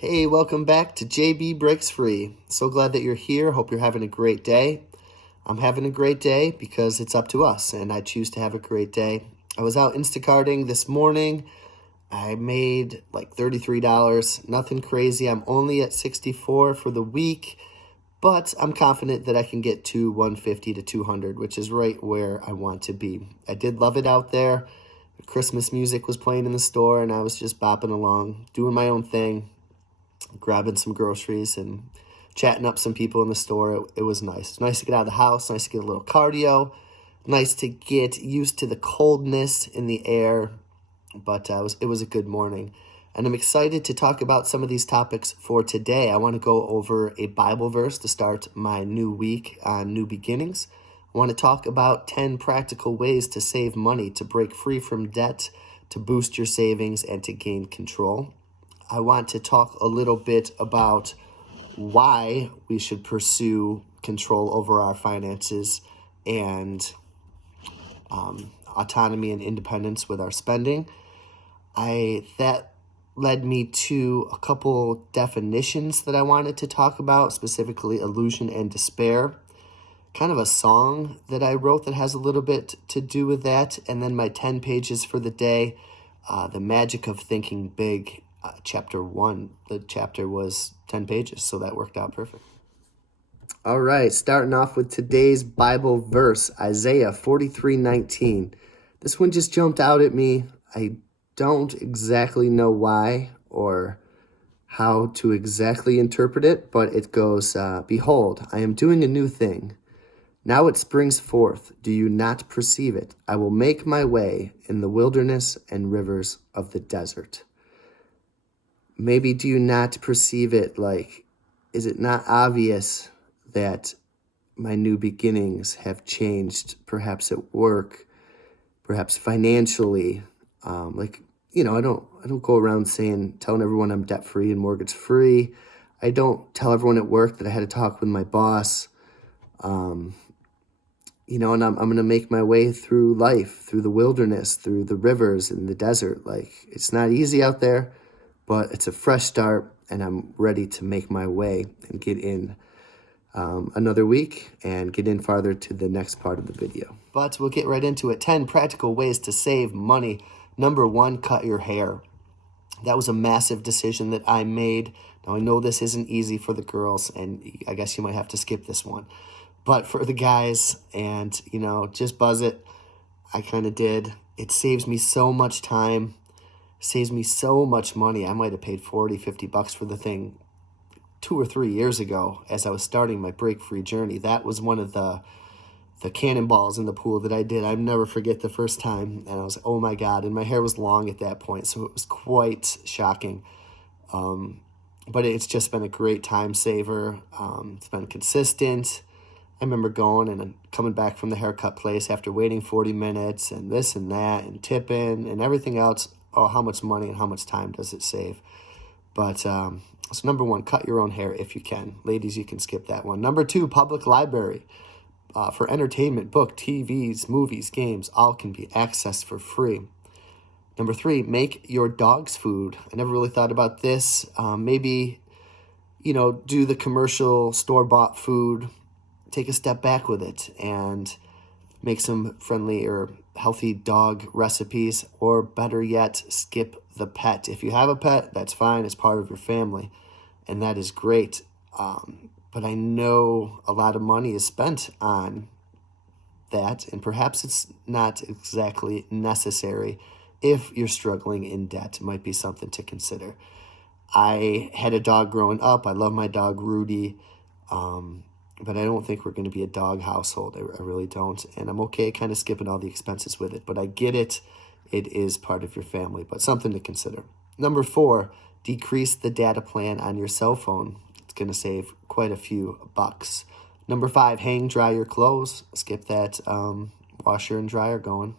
Hey, welcome back to JB Breaks Free. So glad that you're here. Hope you're having a great day. I'm having a great day because it's up to us, and I choose to have a great day. I was out Instacarting this morning. I made like $33. Nothing crazy. I'm only at 64 for the week, but I'm confident that I can get to 150 to 200, which is right where I want to be. I did love it out there. Christmas music was playing in the store, and I was just bopping along, doing my own thing, grabbing some groceries and chatting up some people in the store. It was nice. It's nice to get out of the house, nice to get a little cardio, nice to get used to the coldness in the air, but it was a good morning. And I'm excited to talk about some of these topics for today. I want to go over a Bible verse to start my new week on New Beginnings. I want to talk about 10 practical ways to save money, to break free from debt, to boost your savings, and to gain control. I want to talk a little bit about why we should pursue control over our finances and autonomy and independence with our spending. That led me to a couple definitions that I wanted to talk about, specifically illusion and despair. Kind of a song that I wrote that has a little bit to do with that. And then my 10 pages for the day, The Magic of Thinking Big. Chapter 1, the chapter was 10 pages, so that worked out perfect. All right, starting off with today's Bible verse, Isaiah 43:19. This one just jumped out at me. I don't exactly know why or how to exactly interpret it, but it goes, Behold, I am doing a new thing. Now it springs forth. Do you not perceive it? I will make my way in the wilderness and rivers of the desert. Maybe do you not perceive it? Like, is it not obvious that my new beginnings have changed, perhaps at work, perhaps financially? I don't go around telling everyone I'm debt free and mortgage free. I don't tell everyone at work that I had a talk with my boss. And I'm going to make my way through life, through the wilderness, through the rivers and the desert. Like, it's not easy out there, but it's a fresh start, and I'm ready to make my way and get in another week and get in farther to the next part of the video. But we'll get right into it. 10 practical ways to save money. Number 1, cut your hair. That was a massive decision that I made. Now, I know this isn't easy for the girls, and I guess you might have to skip this one. But for the guys, and, just buzz it. I kind of did. It saves me so much time. Saves me so much money. I might have paid $40, $50 for the thing 2 or 3 years ago as I was starting my break-free journey. That was one of the cannonballs in the pool that I did. I'll never forget the first time. And I was, oh my God. And my hair was long at that point, so it was quite shocking. But it's just been a great time saver. It's been consistent. I remember going and coming back from the haircut place after waiting 40 minutes and this and that and tipping and everything else. Oh, how much money and how much time does it save? But so number 1, cut your own hair if you can. Ladies, you can skip that one. Number 2, public library. For entertainment, book, TVs, movies, games, all can be accessed for free. Number 3, make your dog's food. I never really thought about this. Maybe, do the commercial store-bought food. Take a step back with it and make some friendly or healthy dog recipes, or better yet, skip the pet. If you have a pet, that's fine. It's part of your family, and that is great. But I know a lot of money is spent on that, and perhaps it's not exactly necessary. If you're struggling in debt, it might be something to consider. I had a dog growing up. I love my dog, Rudy. But I don't think we're going to be a dog household. I really don't. And I'm okay kind of skipping all the expenses with it. But I get it. It is part of your family, but something to consider. Number 4, decrease the data plan on your cell phone. It's going to save quite a few bucks. Number 5, hang dry your clothes. Skip that washer and dryer going.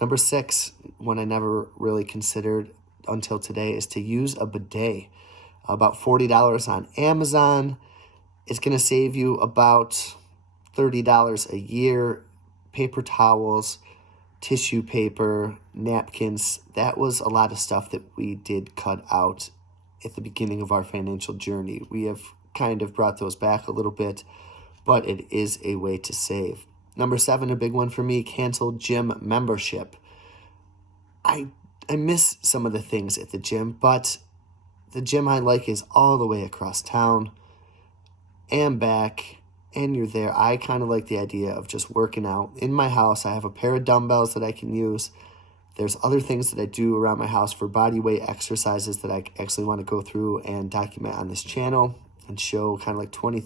Number 6, one I never really considered until today, is to use a bidet. About $40 on Amazon. It's going to save you about $30 a year. Paper towels, tissue paper, napkins. That was a lot of stuff that we did cut out at the beginning of our financial journey. We have kind of brought those back a little bit, but it is a way to save. Number 7, a big one for me, cancel gym membership. I miss some of the things at the gym, but the gym I like is all the way across town and back, and you're there. I kind of like the idea of just working out. In my house, I have a pair of dumbbells that I can use. There's other things that I do around my house for body weight exercises that I actually want to go through and document on this channel and show kind of like 20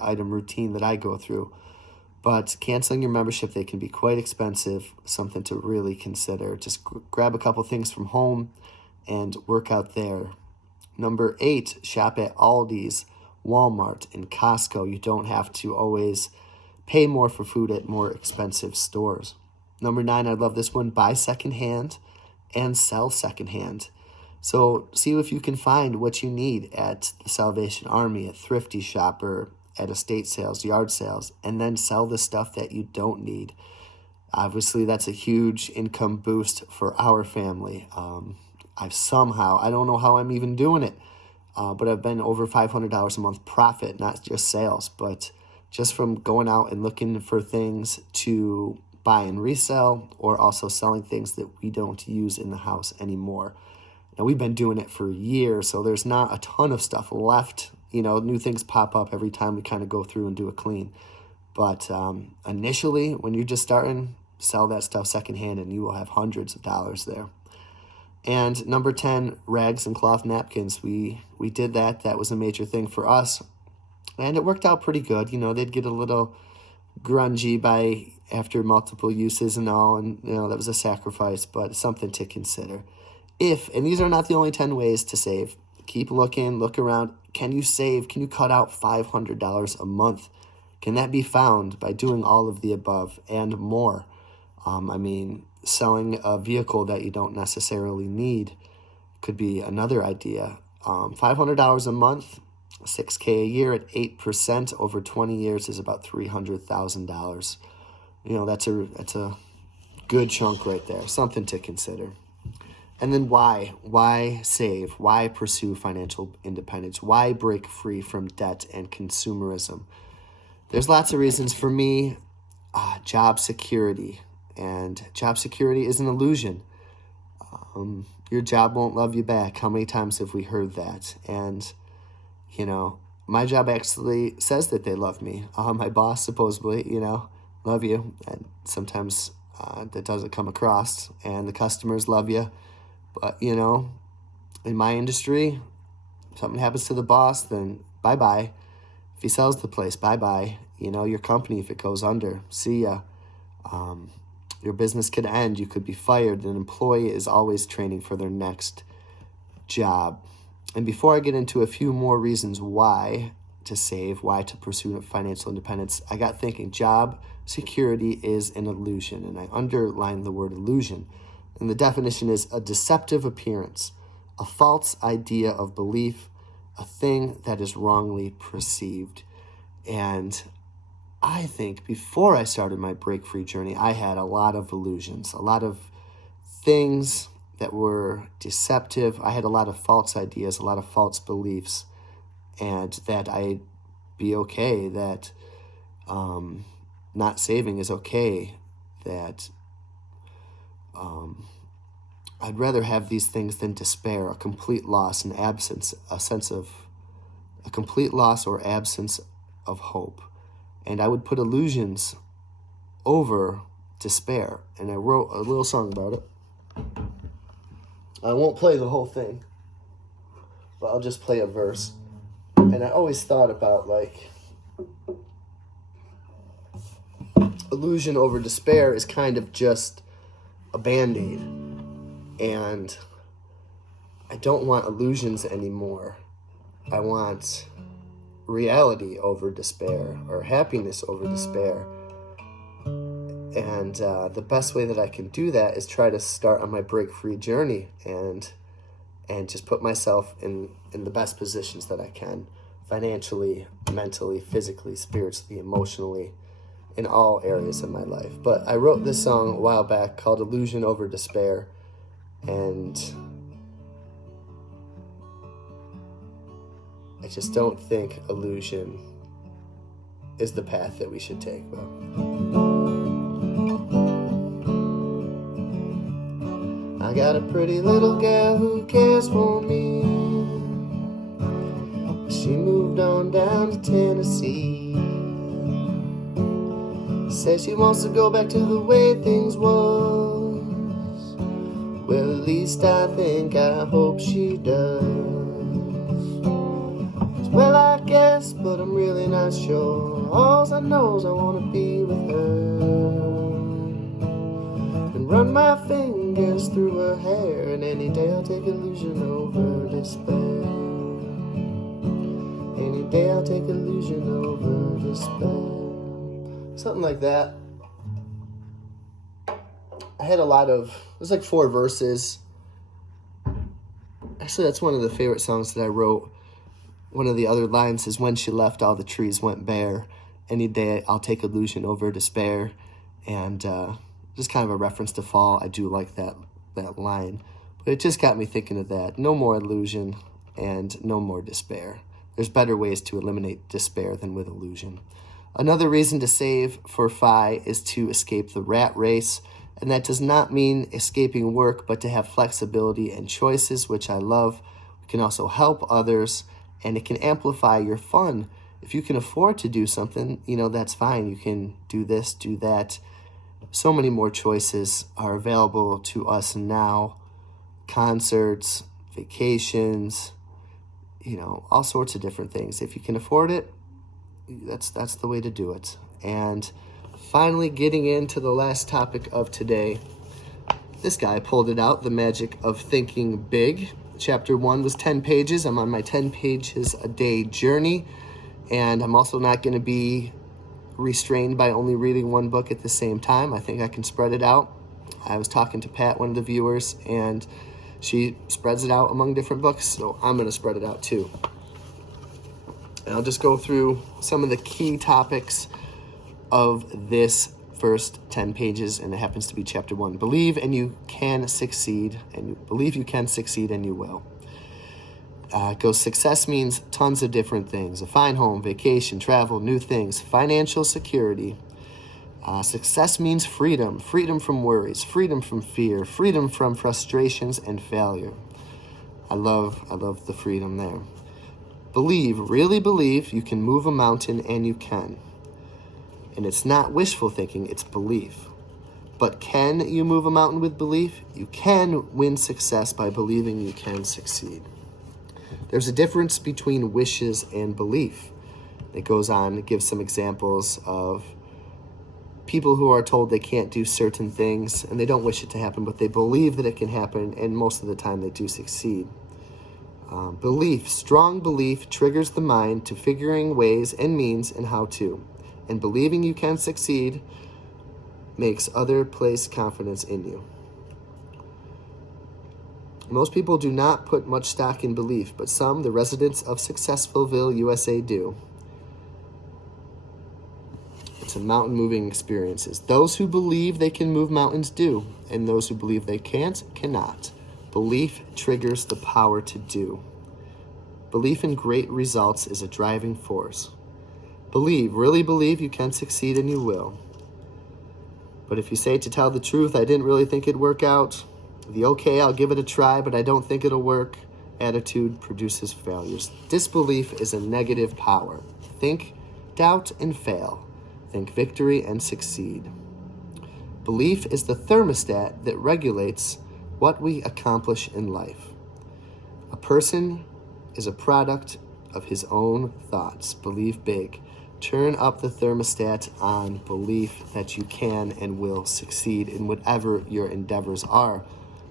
item routine that I go through. But canceling your membership, they can be quite expensive, something to really consider. Just grab a couple things from home and work out there. Number 8, shop at Aldi's, Walmart, and Costco. You don't have to always pay more for food at more expensive stores. Number 9, I love this one, buy secondhand and sell secondhand. So see if you can find what you need at the Salvation Army, at Thrifty Shopper, at estate sales, yard sales, and then sell the stuff that you don't need. Obviously, that's a huge income boost for our family. I don't know how I'm even doing it, but I've been over $500 a month profit, not just sales, but just from going out and looking for things to buy and resell, or also selling things that we don't use in the house anymore. Now, we've been doing it for years, so there's not a ton of stuff left. New things pop up every time we kind of go through and do a clean. But initially, when you're just starting, sell that stuff secondhand and you will have hundreds of dollars there. And number 10, rags and cloth napkins. We did that. That was a major thing for us. And it worked out pretty good. They'd get a little grungy after multiple uses and all. And, that was a sacrifice, but something to consider. And these are not the only 10 ways to save. Keep looking, look around. Can you save? Can you cut out $500 a month? Can that be found by doing all of the above and more? Selling a vehicle that you don't necessarily need could be another idea. $500 a month, $6,000 a year at 8% over 20 years is about $300,000. That's a good chunk right there. Something to consider. And then why? Why save? Why pursue financial independence? Why break free from debt and consumerism? There's lots of reasons. For me, job security. And job security is an illusion. Your job won't love you back. How many times have we heard that? And, my job actually says that they love me. My boss supposedly, love you. And sometimes that doesn't come across. And the customers love you. But, in my industry, if something happens to the boss, then bye-bye. If he sells the place, bye-bye. Your company, if it goes under, see ya. Your business could end. You could be fired. An employee is always training for their next job. And before I get into a few more reasons why to save, why to pursue financial independence, I got thinking job security is an illusion. And I underlined the word illusion. And the definition is a deceptive appearance, a false idea of belief, a thing that is wrongly perceived. And I think before I started my break-free journey, I had a lot of illusions, a lot of things that were deceptive. I had a lot of false ideas, a lot of false beliefs, and that I'd be okay, that not saving is okay, that I'd rather have these things than despair, a complete loss, an absence, a complete loss or absence of hope. And I would put illusions over despair. And I wrote a little song about it. I won't play the whole thing, but I'll just play a verse. And I always thought about illusion over despair is kind of just a Band-Aid. And I don't want illusions anymore. I want reality over despair, or happiness over despair. And the best way that I can do that is try to start on my break-free journey and just put myself in the best positions that I can, financially, mentally, physically, spiritually, emotionally, in all areas of my life. But I wrote this song a while back called Illusion Over Despair, and I just don't think illusion is the path that we should take. But I got a pretty little gal who cares for me. She moved on down to Tennessee. Says she wants to go back to the way things was. Well, at least I hope she does. Well, I guess, but I'm really not sure. All I know is I want to be with her and run my fingers through her hair. And any day I'll take illusion over despair. Any day I'll take illusion over despair. Something like that. I had it was like 4 verses. Actually, that's one of the favorite songs that I wrote. One of the other lines is, when she left, all the trees went bare. Any day I'll take illusion over despair. And just kind of a reference to fall. I do like that line. But it just got me thinking of that. No more illusion and no more despair. There's better ways to eliminate despair than with illusion. Another reason to save for FI is to escape the rat race. And that does not mean escaping work, but to have flexibility and choices, which I love. It can also help others, and it can amplify your fun. If you can afford to do something, that's fine. You can do this, do that. So many more choices are available to us now. Concerts, vacations, all sorts of different things. If you can afford it, that's the way to do it. And finally, getting into the last topic of today. This guy pulled it out, The Magic of Thinking Big. Chapter 1 was 10 pages. I'm on my 10 pages a day journey. And I'm also not going to be restrained by only reading one book at the same time. I think I can spread it out. I was talking to Pat, one of the viewers, and she spreads it out among different books. So I'm going to spread it out too. And I'll just go through some of the key topics of this first 10 pages, and it happens to be chapter 1. Believe and you can succeed, and you believe you can succeed, and you will. It goes, success means tons of different things: a fine home, vacation, travel, new things, financial security. Success means freedom from worries, freedom from fear, freedom from frustrations and failure. I love the freedom there. Believe, really believe you can move a mountain, and you can. And it's not wishful thinking, it's belief. But can you move a mountain with belief? You can win success by believing you can succeed. There's a difference between wishes and belief. It goes on to give some examples of people who are told they can't do certain things, and they don't wish it to happen, but they believe that it can happen, and most of the time they do succeed. Belief, strong belief, triggers the mind to figuring ways and means and how to. And believing you can succeed makes others place confidence in you. Most people do not put much stock in belief, but some, the residents of Successfulville, USA, do. It's a mountain-moving experiences. Those who believe they can move mountains do, and those who believe they can't, cannot. Belief triggers the power to do. Belief in great results is a driving force. Believe, really believe you can succeed, and you will. But if you say, to tell the truth, I didn't really think it'd work out, the okay, I'll give it a try, but I don't think it'll work attitude produces failures. Disbelief is a negative power. Think, doubt, and fail. Think victory and succeed. Belief is the thermostat that regulates what we accomplish in life. A person is a product of his own thoughts. Believe big. Turn up the thermostat on belief that you can and will succeed in whatever your endeavors are,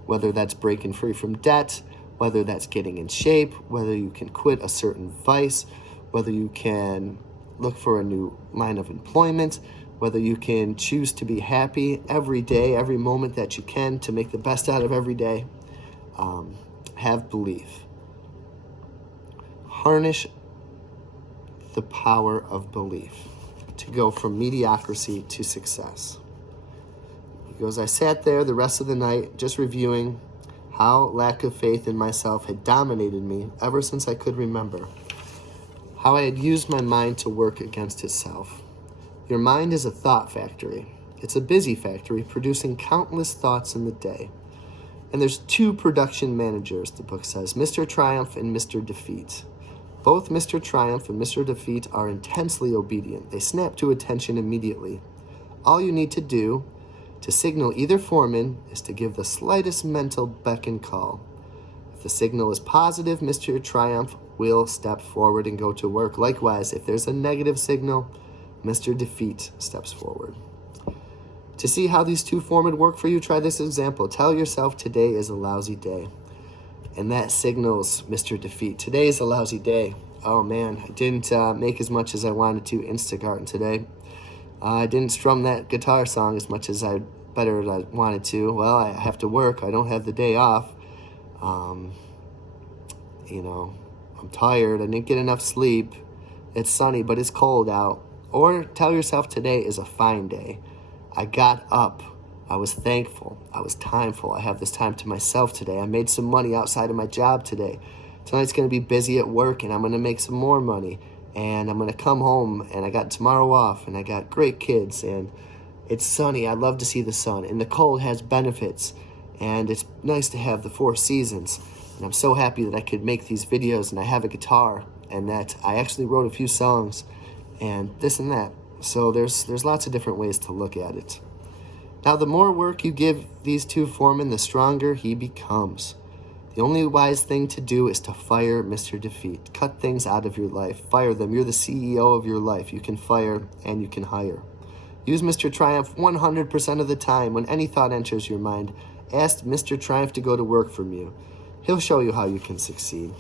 whether that's breaking free from debt, whether that's getting in shape, whether you can quit a certain vice, whether you can look for a new line of employment, whether you can choose to be happy every day, every moment that you can, to make the best out of every day. Have belief. Harness the power of belief to go from mediocrity to success. He goes, I sat there the rest of the night just reviewing how lack of faith in myself had dominated me ever since I could remember. how I had used my mind to work against itself. Your mind is a thought factory. It's a busy factory producing countless thoughts in the day. And there's two production managers, the book says, Mr. Triumph and Mr. Defeat. Both Mr. Triumph and Mr. Defeat are intensely obedient. They snap to attention immediately. All you need to do to signal either foreman is to give the slightest mental beck and call. If the signal is positive, Mr. Triumph will step forward and go to work. Likewise, if there's a negative signal, Mr. Defeat steps forward. To see how these two foremen work for you, try this example. Tell yourself today is a lousy day. And that signals Mr. Defeat. Today is a lousy day. Oh man, I didn't make as much as I wanted to Instacart today. I didn't strum that guitar song as much as I wanted to. Well, I have to work. I don't have the day off. I'm tired. I didn't get enough sleep. It's sunny, but it's cold out. Or tell yourself today is a fine day. I got up. I was thankful. I was timeful. I have this time to myself today. I made some money outside of my job today. Tonight's going to be busy at work, and I'm going to make some more money. And I'm going to come home, and I got tomorrow off, and I got great kids, and it's sunny. I love to see the sun, and the cold has benefits, and it's nice to have the 4 seasons. And I'm so happy that I could make these videos, and I have a guitar, and that I actually wrote a few songs, and this and that. So there's lots of different ways to look at it. Now, the more work you give these two foremen, the stronger he becomes. The only wise thing to do is to fire Mr. Defeat. Cut things out of your life. Fire them. You're the CEO of your life. You can fire and you can hire. Use Mr. Triumph 100% of the time. When any thought enters your mind, ask Mr. Triumph to go to work from you. He'll show you how you can succeed.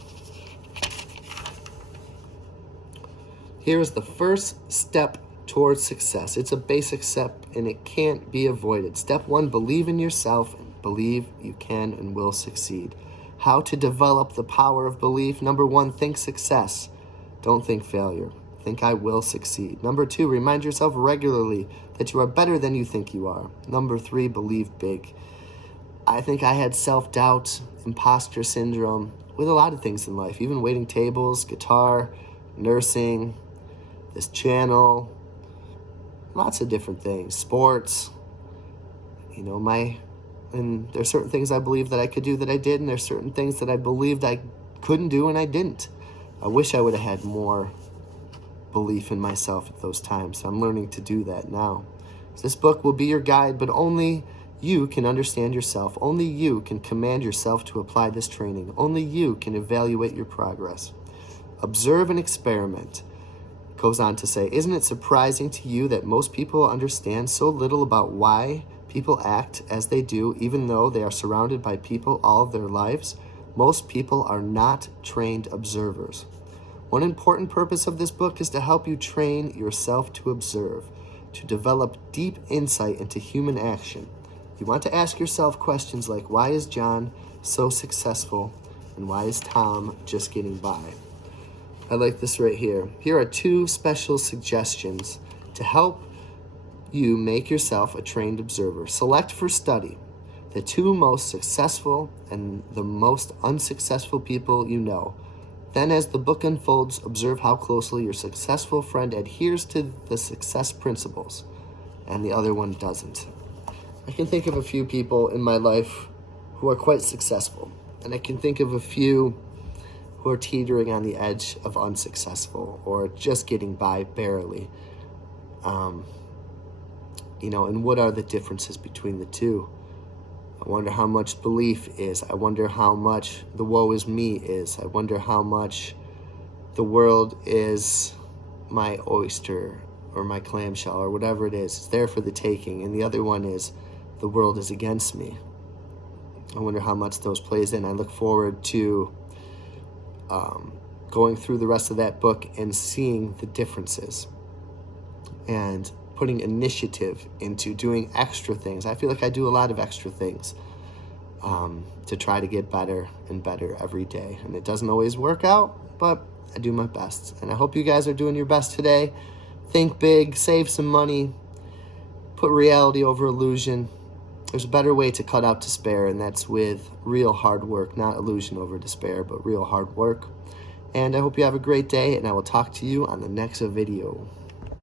Here is the first step towards success. It's a basic step and it can't be avoided. Step 1, believe in yourself and believe you can and will succeed. How to develop the power of belief. Number 1, think success. Don't think failure. Think I will succeed. Number 2, remind yourself regularly that you are better than you think you are. Number 3, believe big. I think I had self-doubt, imposter syndrome with a lot of things in life, even waiting tables, guitar, nursing, this channel, lots of different things, sports, and there's certain things I believed that I could do that I did, and there's certain things that I believed I couldn't do and I didn't. I wish I would have had more belief in myself at those times. I'm learning to do that now. This book will be your guide, but only you can understand yourself. Only you can command yourself to apply this training. Only you can evaluate your progress. Observe and experiment. Goes on to say, isn't it surprising to you that most people understand so little about why people act as they do, even though they are surrounded by people all of their lives? Most people are not trained observers. One important purpose of this book is to help you train yourself to observe, to develop deep insight into human action. You want to ask yourself questions like, why is John so successful and why is Tom just getting by? I like this right here. Here are 2 special suggestions to help you make yourself a trained observer. Select for study the 2 most successful and the most unsuccessful people you know. Then as the book unfolds, observe how closely your successful friend adheres to the success principles and the other one doesn't. I can think of a few people in my life who are quite successful, and I can think of a few who are teetering on the edge of unsuccessful or just getting by barely. And what are the differences between the two? I wonder how much belief is. I wonder how much the woe is me is. I wonder how much the world is my oyster or my clamshell or whatever it is. It's there for the taking. And the other one is the world is against me. I wonder how much those plays in. I look forward to going through the rest of that book and seeing the differences and putting initiative into doing extra things. I feel like I do a lot of extra things to try to get better and better every day. And it doesn't always work out, but I do my best. And I hope you guys are doing your best today. Think big, save some money, put reality over illusion. There's a better way to cut out despair, and that's with real hard work, not illusion over despair, but real hard work. And I hope you have a great day, and I will talk to you on the next video.